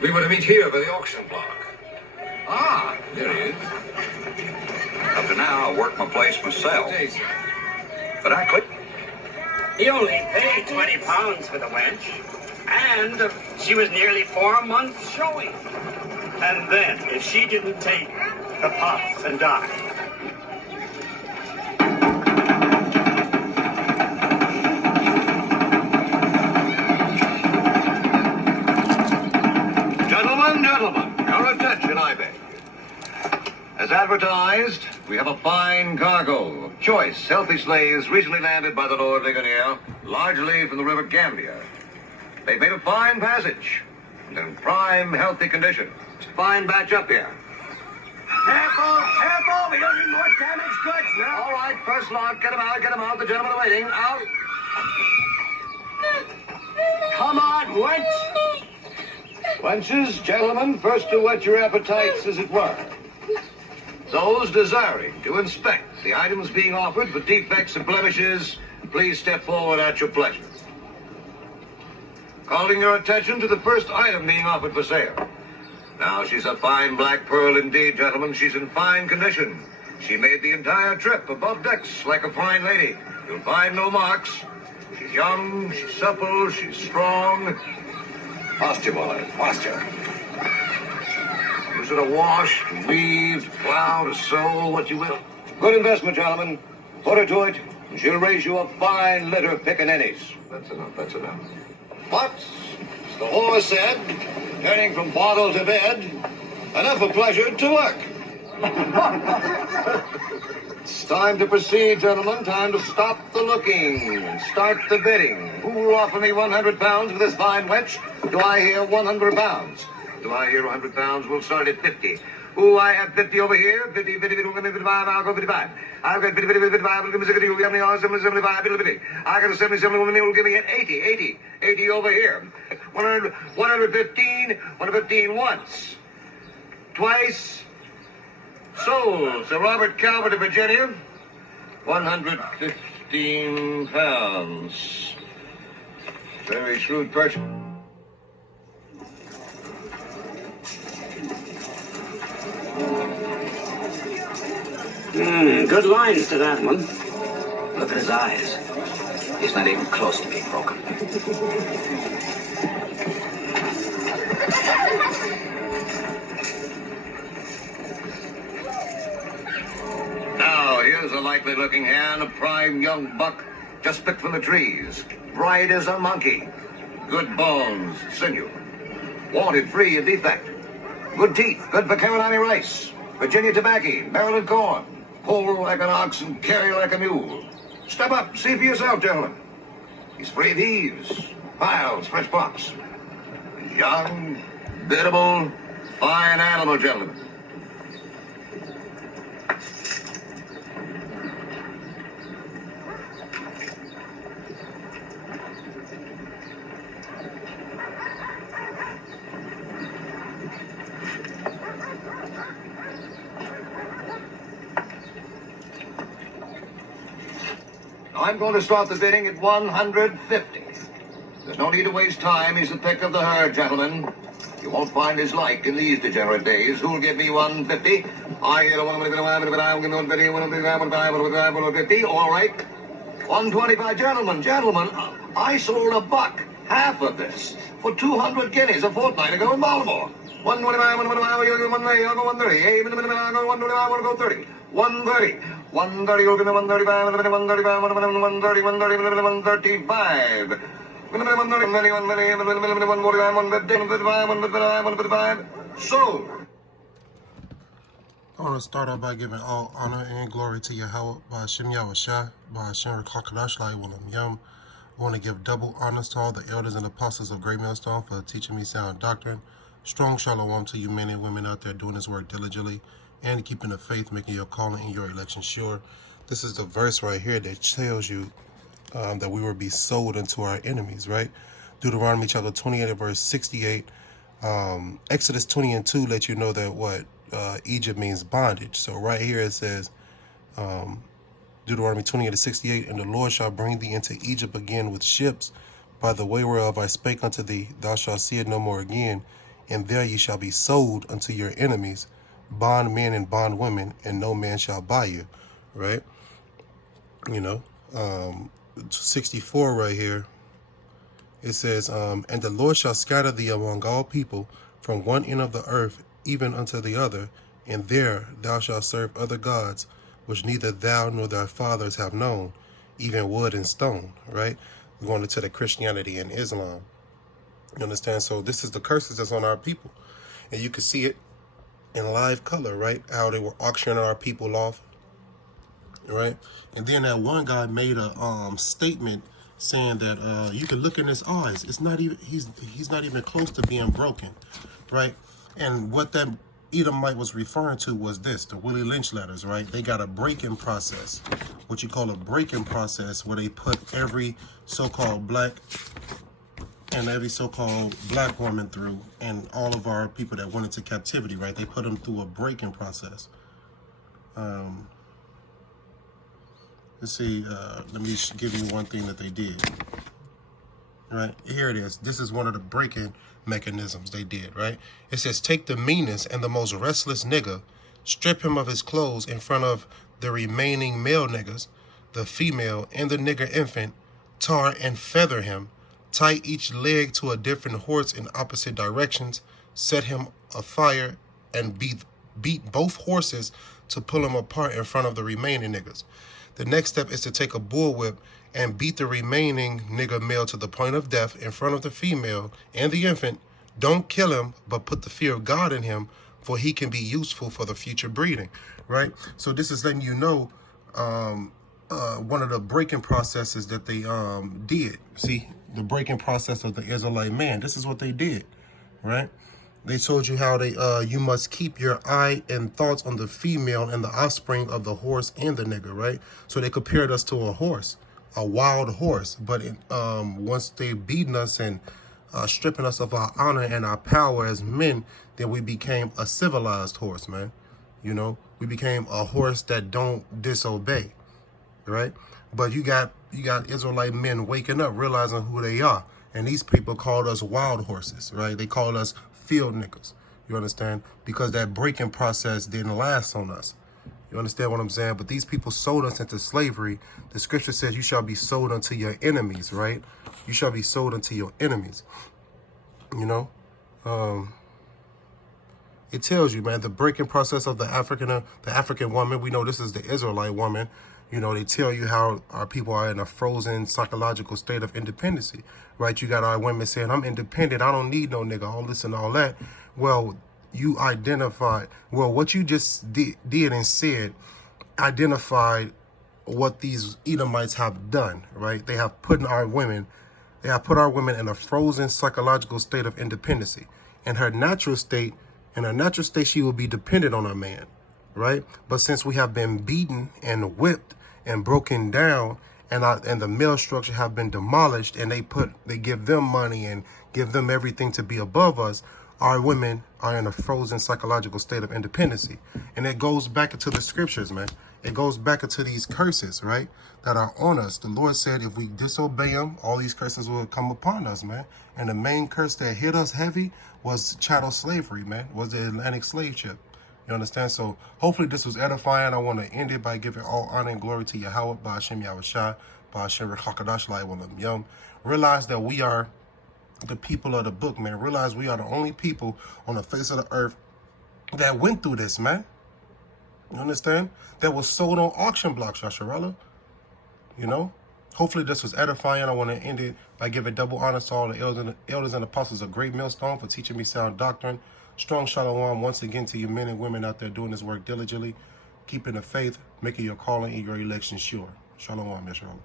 We were to meet here by the auction block. Ah, there he is. Up to now, I work my place myself. But I click. He only paid £20 for the wench, and she was nearly 4 months showing. And then, if she didn't take the puff and die. Gentlemen, your attention, I beg. As advertised, we have a fine cargo of choice, healthy slaves recently landed by the Lord Ligonier, largely from the River Gambia. They've made a fine passage and in prime, healthy condition. It's a fine batch up here. Careful, we don't need more damaged goods now. All right, first lot, get them out, the gentlemen are waiting, out. Come on, wench. Wenches, gentlemen, first to whet your appetites, as it were. Those desiring to inspect the items being offered for defects and blemishes, please step forward at your pleasure. Calling your attention to the first item being offered for sale. Now, she's a fine black pearl indeed, gentlemen. She's in fine condition. She made the entire trip above decks like a fine lady. You'll find no marks. She's young, she's supple, she's strong. Posture, boy, posture. Use it to wash, to weave, to plow, to sew, what you will. Good investment, gentlemen. Put her to it, and she'll raise you a fine litter of pickaninnies. That's enough. But, as the horse said, turning from bottle to bed, enough of pleasure to work. It's time to proceed, gentlemen. Time to stop the looking and start the bidding. Who will offer me 100 pounds for this fine wench? Do I hear 100 pounds? Do I hear 100 pounds? We'll start at 50. Ooh, I have 50 over here. 50, 55, I'll go 55. I've got 50, 55, we'll give me 60, you'll give me 75, 50. I got a 70, will give me an 80 over here. 100, 115 once. Twice. Sold, Sir Robert Calvert of Virginia. 115 pounds. Very shrewd purchase. Good lines to that one. Look at his eyes. He's not even close to being broken. Now, here's a likely-looking hand, a prime young buck, just picked from the trees. Bright as a monkey. Good bones, sinew. Wanted free of defect. Good teeth, good for Carolina rice. Virginia tobacco, Maryland corn. Pull like an ox and carry like a mule. Step up, see for yourself, gentlemen. He's free of eaves, piles, fresh box. Young, biddable, fine animal, gentlemen. I'm going to start the bidding at 150. There's no need to waste time. He's the pick of the herd, gentlemen. You won't find his like in these degenerate days. Who'll give me 150? I hear 150. All right. 125. Gentlemen, I sold a buck, half of this, for 200 guineas a fortnight ago in Baltimore. 125, 130, I'll go 130. 125, I'll go 30. 130. 130, you'll give me 135, 135, 130, 135. 145, sold. I want to start out by giving all honor and glory to Yahweh, by Hashem Yahushua, by Hashem Kakadash Lai Wulam Yom. I want to give double honors to all the elders and apostles of Great Millstone for teaching me sound doctrine. Strong shalom to you men and women out there doing this work diligently and keeping the faith, making your calling and your election sure. This is the verse right here that tells you that we will be sold into our enemies, right? Deuteronomy chapter 28 verse 68. Exodus 20 and 2 let you know that what Egypt means bondage. So right here it says, Deuteronomy 28 and 68, and the Lord shall bring thee into Egypt again with ships, by the way whereof I spake unto thee, thou shalt see it no more again. and there ye shall be sold unto your enemies, bondmen and bondwomen, and no man shall buy you. Right? 64 right here. It says, and the Lord shall scatter thee among all people, from one end of the earth even unto the other, and there thou shalt serve other gods, which neither thou nor thy fathers have known, even wood and stone. Right? We're going into the Christianity and Islam. You understand? So this is the curses that's on our people. And you can see it in live color, right? How they were auctioning our people off, right? And then that one guy made a statement saying that you can look in his eyes. It's not even he's not even close to being broken, right? And what that Edomite was referring to was this: the Willie Lynch letters, right? They got a break-in process, what you call a break-in process, where they put every so-called black and every so-called black woman through, and all of our people that went into captivity, right? They put them through a break-in process. Let's see, let me just give you one thing that they did. Right, here it is. This is one of the break-in mechanisms they did, right? It says, take the meanest and the most restless nigga, strip him of his clothes in front of the remaining male niggas, the female and the nigger infant, tar and feather him, tie each leg to a different horse in opposite directions, set him afire, and beat both horses to pull them apart in front of the remaining niggas. The next step is to take a bullwhip and beat the remaining nigger male to the point of death in front of the female and the infant. Don't kill him, but put the fear of God in him, for he can be useful for the future breeding, right? So this is letting you know one of the breaking processes that they did. See, the breaking process of the Israelite man. This is what they did, right? They told you how they you must keep your eye and thoughts on the female and the offspring of the horse and the nigger, right? So they compared us to a horse, a wild horse. But once they beaten us and stripping us of our honor and our power as men, then we became a civilized horse, man. You know, we became a horse that don't disobey, right? But you got Israelite men waking up, realizing who they are. And these people called us wild horses, right? They called us field niggas. You understand? Because that breaking process didn't last on us. You understand what I'm saying? But these people sold us into slavery. The scripture says you shall be sold unto your enemies, right? You shall be sold unto your enemies. You know? It tells you, man, the breaking process of the African woman. We know this is the Israelite woman. You know, they tell you how our people are in a frozen psychological state of independency, right? You got our women saying, I'm independent. I don't need no nigga, all this and all that. Well, you identified, well, what you just did and said identified what these Edomites have done, right? They have put our women in a frozen psychological state of independency. In her natural state, she will be dependent on a man, right? But since we have been beaten and whipped and broken down, and the male structure have been demolished, and they give them money and give them everything to be above us, our women are in a frozen psychological state of independency. And it goes back into the scriptures, man. It goes back into these curses, right, that are on us. The Lord said if we disobey him, all these curses will come upon us, man. And the main curse that hit us heavy was chattel slavery, man, was the Atlantic slave ship. You understand? So hopefully this was edifying. I want to end it by giving all honor and glory to Yahweh, by Hashem Yahushua, by Hashem Rechakadash Lai Yom. Realize that we are the people of the book, man. Realize we are the only people on the face of the earth that went through this, man. You understand? That was sold on auction blocks, Yasharella. You know? Hopefully this was edifying. I want to end it by giving double honors to all the elders and apostles of Great Millstone for teaching me sound doctrine. Strong shalom once again to you men and women out there doing this work diligently, keeping the faith, making your calling and your election sure. Shalom, Yasharella.